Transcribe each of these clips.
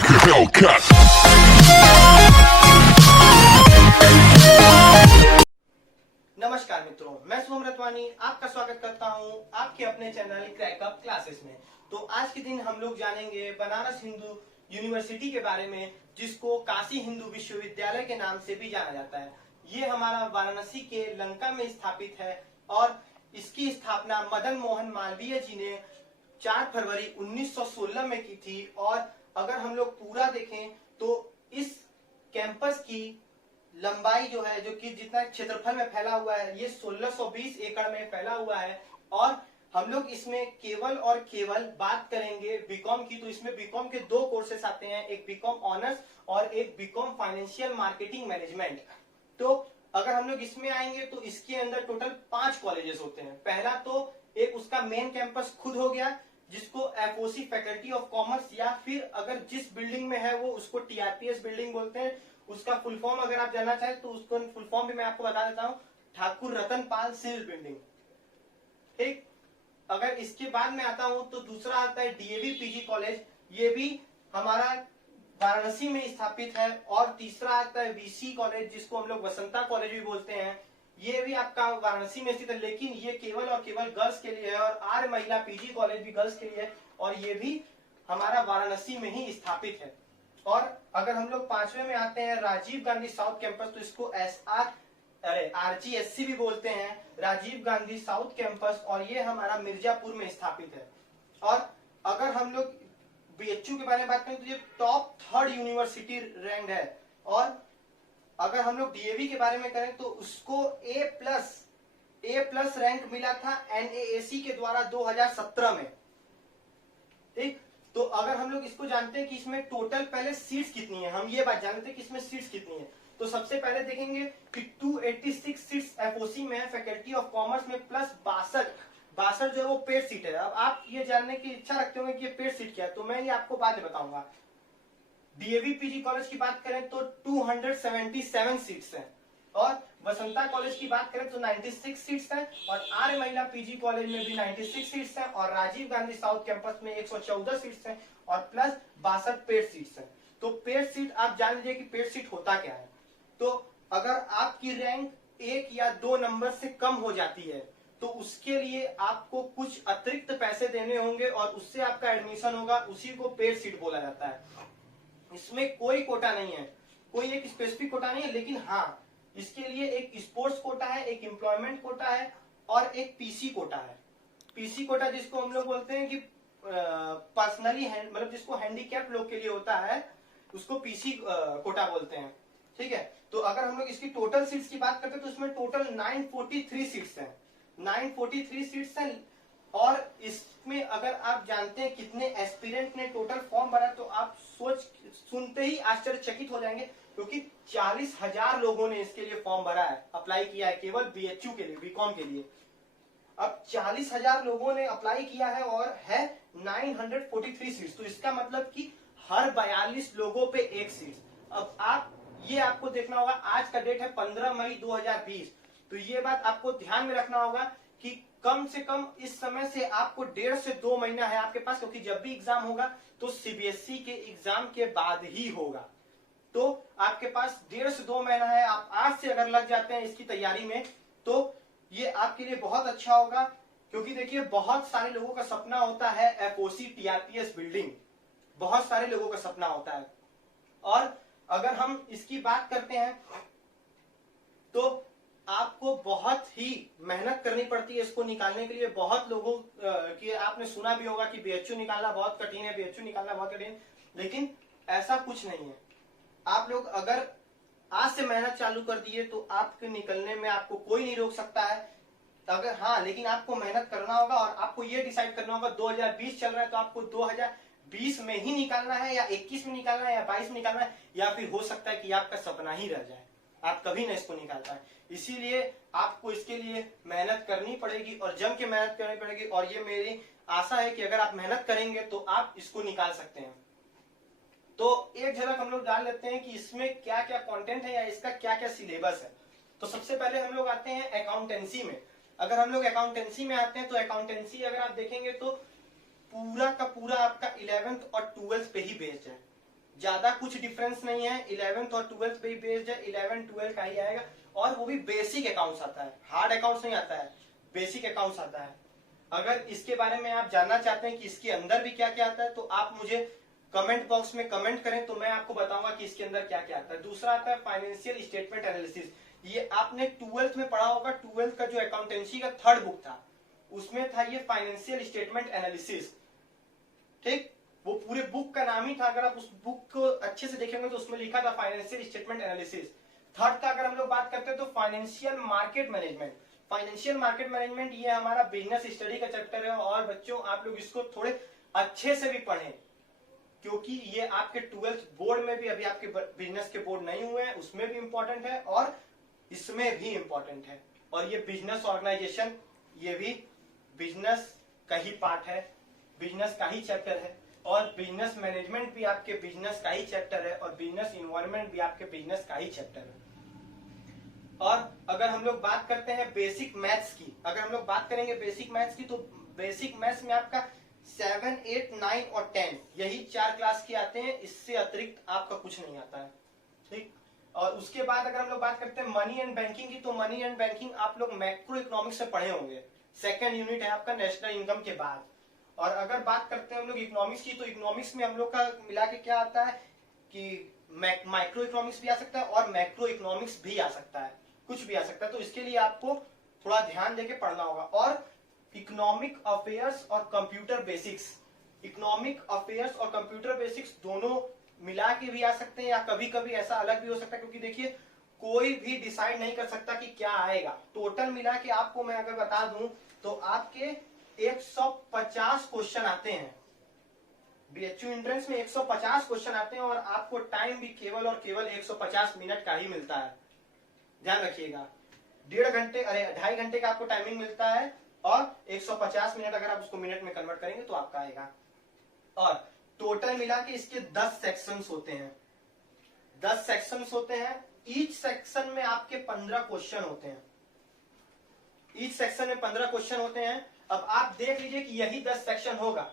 like a Hellcat. नमस्कार मित्रों, मैं शुभम रतवानी आपका स्वागत करता हूं आपके अपने चैनल क्रैकअप क्लासेस में। तो आज के दिन हम लोग जानेंगे बनारस हिंदू यूनिवर्सिटी के बारे में, जिसको काशी हिंदू विश्वविद्यालय के नाम से भी जाना जाता है। ये हमारा वाराणसी के लंका में स्थापित है और इसकी स्थापना मदन मोहन मालवीय जी ने 4 फरवरी 1916 में की थी। और अगर हम लोग पूरा देखें तो इस कैंपस की लंबाई जो है, जो कि जितना क्षेत्रफल में फैला हुआ है, ये 1620 एकड़ में फैला हुआ है। और हम लोग इसमें केवल और केवल बात करेंगे बीकॉम की। तो इसमें बीकॉम के 2 कोर्सेस आते हैं, एक बीकॉम ऑनर्स और एक बीकॉम फाइनेंशियल मार्केटिंग मैनेजमेंट। तो अगर हम लोग इसमें आएंगे तो इसके अंदर टोटल 5 कॉलेजेस होते हैं। पहला तो एक उसका मेन कैंपस खुद हो गया, जिसको एफओसी फैकल्टी ऑफ कॉमर्स, या फिर अगर जिस बिल्डिंग में है वो उसको टीआरपीएस बिल्डिंग बोलते हैं। उसका फुल फॉर्म अगर आप जानना चाहें तो उसको फुल फॉर्म भी मैं आपको बता देता हूं, ठाकुर रतन पाल सिविल बिल्डिंग। ठीक, अगर इसके बाद में आता हूं तो दूसरा आता है डीएवी पीजी कॉलेज, ये भी हमारा वाराणसी में स्थापित है। और तीसरा आता है वीसी कॉलेज, जिसको हम लोग वसंता कॉलेज भी बोलते हैं, ये भी आपका वाराणसी में स्थित है, लेकिन ये केवल और केवल गर्ल्स के लिए है। और आर्य महिला पीजी कॉलेज भी गर्ल्स के लिए है और ये भी हमारा वाराणसी में ही स्थापित है। और अगर हम लोग 5वें में आते हैं राजीव गांधी साउथ कैंपस, तो इसको आरजीएससी भी बोलते हैं, राजीव गांधी साउथ कैंपस, और ये हमारा मिर्जापुर में स्थापित है। और अगर हम लोग बीएचयू के बारे में बात करें तो ये टॉप 3rd यूनिवर्सिटी रैंक है। और अगर हम लोग डीएवी के बारे में करें तो उसको ए प्लस रैंक मिला था एनएएसी के द्वारा 2017 में। ठीक, तो अगर हम लोग इसको जानते हैं कि इसमें टोटल पहले सीट्स कितनी है, हम ये बात जानते हैं कि इसमें सीट्स कितनी है। तो सबसे पहले देखेंगे कि 286 सीट्स एफओसी में है, फैकल्टी ऑफ कॉमर्स में, प्लस 62 जो है वो पेड सीट है। अब आप ये जानने की इच्छा रखते होंगे कि ये पेड सीट क्या है, तो मैं ये आपको बाद में बताऊंगा। डीएवी पीजी कॉलेज की बात करें तो 277 सीट्स हैं। और वसंता कॉलेज की बात करें तो 96 सीट्स हैं। और आर्य महिला पीजी कॉलेज में भी 96 सीट्स हैं। और राजीव गांधी साउथ कैंपस में 114 सीट्स हैं और प्लस 62 पेड सीट्स हैं। तो पेड सीट आप जान लीजिए कि पेड सीट होता क्या है। तो अगर आपकी रैंक 1 या 2 नंबर से कम हो जाती है तो उसके लिए आपको कुछ अतिरिक्त पैसे देने होंगे और उससे आपका एडमिशन होगा, उसी को पेड सीट बोला जाता है। इसमें कोई कोटा नहीं है, कोई एक स्पेसिफिक कोटा नहीं है, लेकिन हाँ इसके लिए एक स्पोर्ट्स कोटा है, एक एम्प्लॉयमेंट कोटा है और एक पीसी कोटा है। पीसी कोटा जिसको हम लोग बोलते हैं कि पर्सनली मतलब जिसको हैंडीकैप लोग के लिए होता है, उसको पीसी कोटा बोलते हैं। ठीक है, तो अगर हम लोग इसकी टोटल सीट्स की बात करते हैं तो इसमें टोटल 943 सीट्स हैं, 943 सीट्स हैं। और इसमें अगर आप जानते हैं कितने एस्पिरेंट ने टोटल फॉर्म भरा, तो आप सुनते ही आश्चर्यचकित हो जाएंगे, क्योंकि 40,000 लोगों ने इसके लिए फॉर्म भरा है, अप्लाई किया है, केवल बीएचयू के लिए, बीकॉम के लिए। अब 40,000 लोगों ने अप्लाई किया है और है 943 सीट्स, तो इसका मतलब कि हर 42 लोगों पे 1 सीट। अब आप ये आपको देखना होगा, आज का डेट है 15 मई 2020, तो ये बात आपको ध्यान में रखना होगा कि कम से कम इस समय से आपको 1.5 से 2 महीना है आपके पास, क्योंकि जब भी एग्जाम होगा तो सीबीएसई के एग्जाम के बाद ही होगा। तो आपके पास 1.5 से 2 महीना है। आप आज से अगर लग जाते हैं इसकी तैयारी में तो ये आपके लिए बहुत अच्छा होगा, क्योंकि देखिए बहुत सारे लोगों का सपना होता है एफओसी टीआरपीएस बिल्डिंग, बहुत सारे लोगों का सपना होता है। और अगर हम इसकी बात करते हैं तो आपको बहुत ही मेहनत करनी पड़ती है इसको निकालने के लिए। बहुत लोगों की आपने सुना भी होगा कि बीएचयू निकालना बहुत कठिन है, बीएचयू निकालना बहुत कठिन, लेकिन ऐसा कुछ नहीं है। आप लोग अगर आज से मेहनत चालू कर दिए तो आपके निकलने में आपको कोई नहीं रोक सकता है। अगर हाँ, लेकिन आपको मेहनत करना होगा और आपको ये डिसाइड करना होगा 2020 चल रहा है तो आपको 2020 में ही निकालना है, या 21 में निकालना है, या 22 में निकालना है, या फिर हो सकता है कि आपका सपना ही रह जाए, आप कभी ना इसको निकाल पाए। इसीलिए आपको इसके लिए मेहनत करनी पड़ेगी और जम के मेहनत करनी पड़ेगी। और ये मेरी आशा है कि अगर आप मेहनत करेंगे तो आप इसको निकाल सकते हैं। तो एक झलक हम लोग डाल लेते हैं कि इसमें क्या क्या कंटेंट है या इसका क्या क्या सिलेबस है। तो सबसे पहले हम लोग आते हैं अकाउंटेंसी में। अगर हम लोग अकाउंटेंसी में आते हैं तो अकाउंटेंसी अगर आप देखेंगे तो पूरा का पूरा आपका 11th और 12th पे ही बेस्ड है। ज्यादा कुछ डिफरेंस नहीं है, 11th और 12th पे ही बेस्ड है, 11 12 का ही आएगा, और वो भी बेसिक अकाउंट्स आता है, हार्ड अकाउंट्स नहीं आता है, बेसिक अकाउंट्स आता है। अगर इसके बारे में आप जानना चाहते हैं कि इसके अंदर भी क्या क्या आता है, तो आप मुझे कमेंट बॉक्स में कमेंट करें, तो मैं आपको बताऊंगा कि इसके अंदर क्या क्या आता है। दूसरा आता है फाइनेंशियल स्टेटमेंट एनालिसिस। ये आपने 12th में पढ़ा होगा, 12th का जो अकाउंटेंसी का 3rd बुक था उसमें था ये फाइनेंशियल स्टेटमेंट एनालिसिस। ठीक, वो पूरे बुक का नाम ही था, अगर आप उस बुक को अच्छे से देखेंगे तो उसमें लिखा था फाइनेंशियल स्टेटमेंट एनालिसिस। 3rd का अगर हम लोग बात करते हैं तो financial market management. Financial market management ये हमारा बिजनेस स्टडी का चैप्टर है, और बच्चों आप लोग इसको थोड़े अच्छे से भी पढ़ें, क्योंकि ये आपके 12th बोर्ड में भी, अभी आपके बिजनेस के बोर्ड नहीं हुए हैं उसमें भी इंपॉर्टेंट है और इसमें भी इंपॉर्टेंट है। और ये बिजनेस ऑर्गेनाइजेशन, ये भी बिजनेस का ही पार्ट है, बिजनेस का ही चैप्टर है, और बिजनेस मैनेजमेंट भी आपके बिजनेस का ही चैप्टर है, और बिजनेस इन्वायरमेंट भी आपके बिजनेस का ही चैप्टर है। और अगर हम लोग बात करते हैं बेसिक मैथ्स की, अगर हम लोग बात करेंगे बेसिक मैथ्स की, तो बेसिक मैथ्स में आपका 7, 8, 9 और 10 यही 4 क्लास के आते हैं, इससे अतिरिक्त आपका कुछ नहीं आता है। ठीक, और उसके बाद अगर हम लोग बात करते हैं मनी एंड बैंकिंग की, तो मनी एंड बैंकिंग आप लोग मैक्रो इकोनॉमिक्स में पढ़े होंगे, 2nd यूनिट है आपका नेशनल इनकम के बाद। और अगर बात करते हैं हम लोग इकोनॉमिक्स की, तो इकोनॉमिक्स में हम लोग का मिला के क्या आता है कि माइक्रो इकोनॉमिक्स भी आ सकता है और मैक्रो इकोनॉमिक्स भी आ सकता है, कुछ भी आ सकता है। तो इसके लिए आपको थोड़ा ध्यान देके पढ़ना होगा। और इकोनॉमिक अफेयर्स और कंप्यूटर बेसिक्स, इकोनॉमिक अफेयर्स और कंप्यूटर बेसिक्स दोनों मिला के भी आ सकते हैं, या कभी कभी ऐसा अलग भी हो सकता है, क्योंकि देखिए कोई भी डिसाइड नहीं कर सकता कि क्या आएगा। टोटल मिला के आपको मैं अगर बता दूं तो आपके 150 क्वेश्चन आते हैं, बीएचयू एंट्रेंस में 150 क्वेश्चन आते हैं, और आपको टाइम भी केवल और केवल 150 मिनट का ही मिलता है। ध्यान रखिएगा, 2.5 घंटे का आपको टाइमिंग मिलता है, और 150 मिनट अगर आप उसको मिनट में कन्वर्ट करेंगे तो आपका आएगा। और टोटल मिला के इसके 10 सेक्शंस होते हैं, 10 सेक्शंस होते हैं। ईच सेक्शन में आपके 15 क्वेश्चन होते हैं, ईच सेक्शन में 15 क्वेश्चन होते हैं। अब आप देख लीजिए कि यही 10 सेक्शन होगा,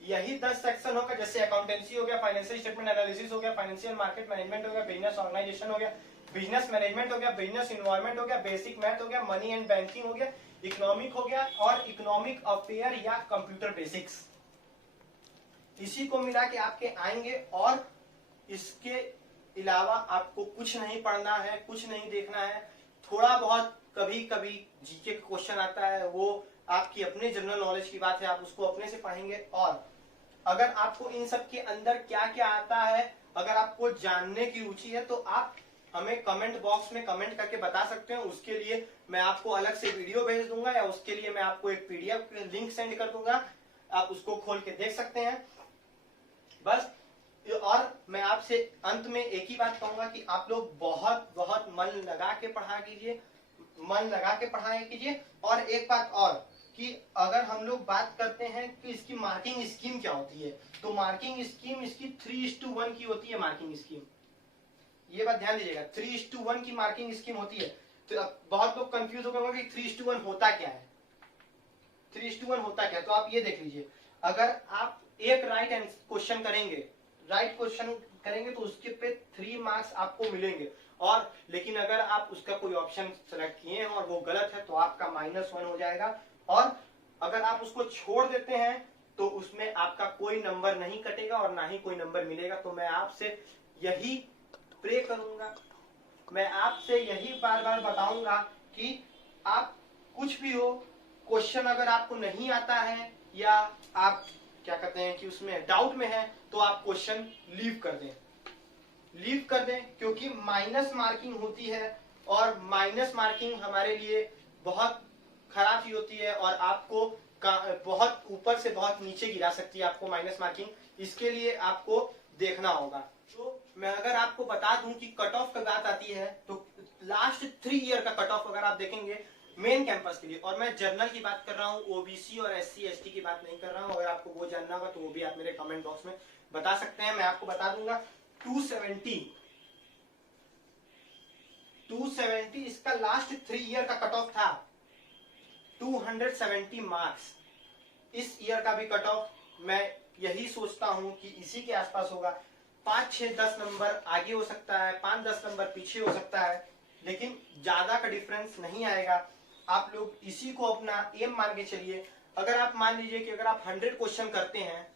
यही 10 सेक्शन होगा, जैसे अकाउंटेंसी हो गया, फाइनेंशियल स्टेटमेंट एनालिसिस हो गया, फाइनेंशियल मार्केट मैनेजमेंट हो गया, बिजनेस ऑर्गेनाइजेशन हो गया, बिजनेस मैनेजमेंट हो गया, बिजनेस इन्वायरमेंट हो गया, बेसिक मैथ हो गया, मनी एंड बैंकिंग हो गया, इकोनॉमिक हो गया, और इकोनॉमिक अफेयर या कंप्यूटर बेसिक्स। इसी को मिला के आपके आएंगे, और इसके अलावा आपको कुछ नहीं पढ़ना है, कुछ नहीं देखना है। थोड़ा बहुत कभी कभी जीके का क्वेश्चन आता है, वो आपकी अपने जनरल नॉलेज की बात है, आप उसको अपने से पढ़ेंगे। और अगर आपको इन सब के अंदर क्या क्या आता है, अगर आपको जानने की रुचि है, तो आप हमें कमेंट बॉक्स में कमेंट करके बता सकते हैं। उसके लिए मैं आपको अलग से वीडियो भेज दूंगा, या उसके लिए मैं आपको एक पीडीएफ लिंक सेंड कर दूंगा, आप उसको खोल के देख सकते हैं। बस, और मैं आपसे अंत में एक ही बात कहूंगा कि आप लोग बहुत बहुत मन लगा के पढ़ा कीजिए, मन लगा के पढ़ाई कीजिए। और एक बात और कि अगर हम लोग बात करते हैं कि इसकी मार्किंग स्कीम क्या होती है, तो मार्किंग स्कीम इसकी 3:1 की होती है मार्किंग स्कीम। ये बात ध्यान दीजिएगा, 3:1 की मार्किंग स्कीम होती है। तो बहुत लोग कंफ्यूज हो गए होंगे कि 3:1 होता क्या है, 3:1 होता क्या है। तो आप ये देख लीजिए, अगर आप एक राइट क्वेश्चन करेंगे, राइट क्वेश्चन करेंगे तो उसके पे 3 मार्क्स आपको मिलेंगे। और लेकिन अगर आप उसका कोई ऑप्शन सेलेक्ट किए हैं और वो गलत है तो आपका -1 हो जाएगा। और अगर आप उसको छोड़ देते हैं तो उसमें आपका कोई नंबर नहीं कटेगा और ना ही कोई नंबर मिलेगा। तो मैं आपसे यही प्रे करूंगा, मैं आपसे यही बार बार बताऊंगा कि आप कुछ भी हो, क्वेश्चन अगर आपको नहीं आता है या आप क्या कहते हैं कि उसमें डाउट में है, तो आप क्वेश्चन लीव कर दें, लीव कर दें, क्योंकि माइनस मार्किंग होती है, और माइनस मार्किंग हमारे लिए बहुत खराब चीज होती है, और आपको बहुत ऊपर से बहुत नीचे गिरा सकती है आपको माइनस मार्किंग। इसके लिए आपको देखना होगा। तो मैं अगर आपको बता दूं कि कट ऑफ का बात आती है, तो लास्ट 3 ईयर का कट ऑफ अगर आप देखेंगे मेन कैंपस के लिए, और मैं जर्नल की बात कर रहा हूँ, ओबीसी और SC ST की बात नहीं कर रहा हूँ। अगर आपको वो जानना होगा तो वो भी आप मेरे कमेंट बॉक्स में बता सकते हैं, मैं आपको बता दूंगा। 270 इसका लास्ट 3 ईयर का कट ऑफ था, 270 मार्क्स। इस ईयर का भी कट ऑफ मैं यही सोचता हूं कि इसी के आसपास होगा। 5, 6, 10 नंबर आगे हो सकता है, 5, 10 नंबर पीछे हो सकता है, लेकिन ज्यादा का डिफरेंस नहीं आएगा। आप लोग इसी को अपना एम मान के चलिए। अगर आप मान लीजिए कि अगर आप 100 क्वेश्चन करते हैं,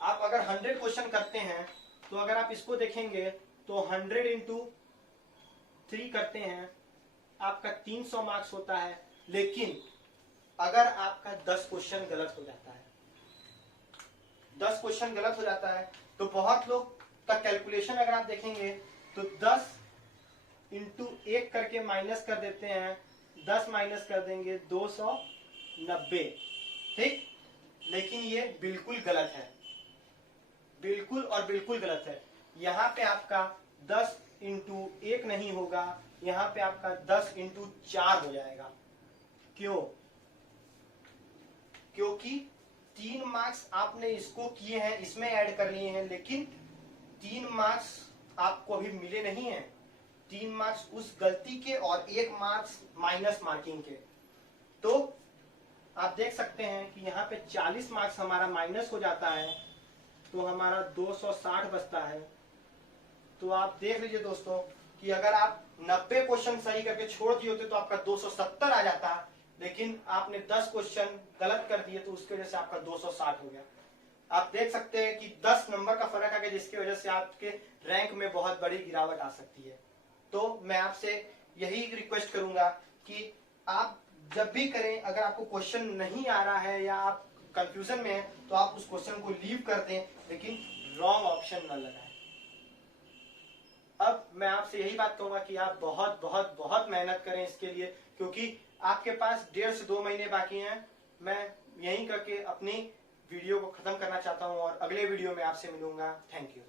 आप अगर 100 क्वेश्चन करते हैं, तो अगर आप इसको देखेंगे तो 100 इंटू 3 करते हैं, आपका 300 मार्क्स होता है। लेकिन अगर आपका 10 क्वेश्चन गलत हो जाता है, 10 क्वेश्चन गलत हो जाता है, तो बहुत लोग का कैलकुलेशन अगर आप देखेंगे तो 10 इंटू 1 करके माइनस कर देते हैं, 10 माइनस कर देंगे 290, ठीक। लेकिन ये बिल्कुल गलत है, बिल्कुल और बिल्कुल गलत है। यहाँ पे आपका 10 इंटू 1 नहीं होगा, यहाँ पे आपका 10 इंटू 4 हो जाएगा। क्यों? क्योंकि 3 मार्क्स आपने इसको किए हैं, इसमें ऐड कर लिए हैं, लेकिन 3 मार्क्स आपको अभी मिले नहीं है। 3 मार्क्स उस गलती के और 1 मार्क्स माइनस मार्किंग के। तो आप देख सकते हैं कि यहाँ पे 40 मार्क्स हमारा माइनस हो जाता है, तो हमारा 260 बचता है। तो आप देख लीजिए दोस्तों कि अगर आप 90 क्वेश्चन सही करके छोड़ दिए होते तो आपका 270 आ जाता, लेकिन आपने 10 क्वेश्चन गलत कर दिए तो उसकी वजह से आपका 260 हो गया। आप देख सकते हैं कि 10 नंबर का फर्क आ गया, जिसकी वजह से आपके रैंक में बहुत बड़ी गिरावट आ सकती है। तो मैं आपसे यही रिक्वेस्ट करूंगा कि आप जब भी करें, अगर आपको क्वेश्चन नहीं आ रहा है या आप कंफ्यूजन में है, तो आप उस क्वेश्चन को लीव कर दें, लेकिन रॉन्ग ऑप्शन न लगाएं। अब मैं आपसे यही बात कहूंगा कि आप बहुत बहुत बहुत मेहनत करें इसके लिए, क्योंकि आपके पास 1.5 से 2 महीने बाकी हैं। मैं यहीं करके अपनी वीडियो को खत्म करना चाहता हूं और अगले वीडियो में आपसे मिलूंगा। Thank you.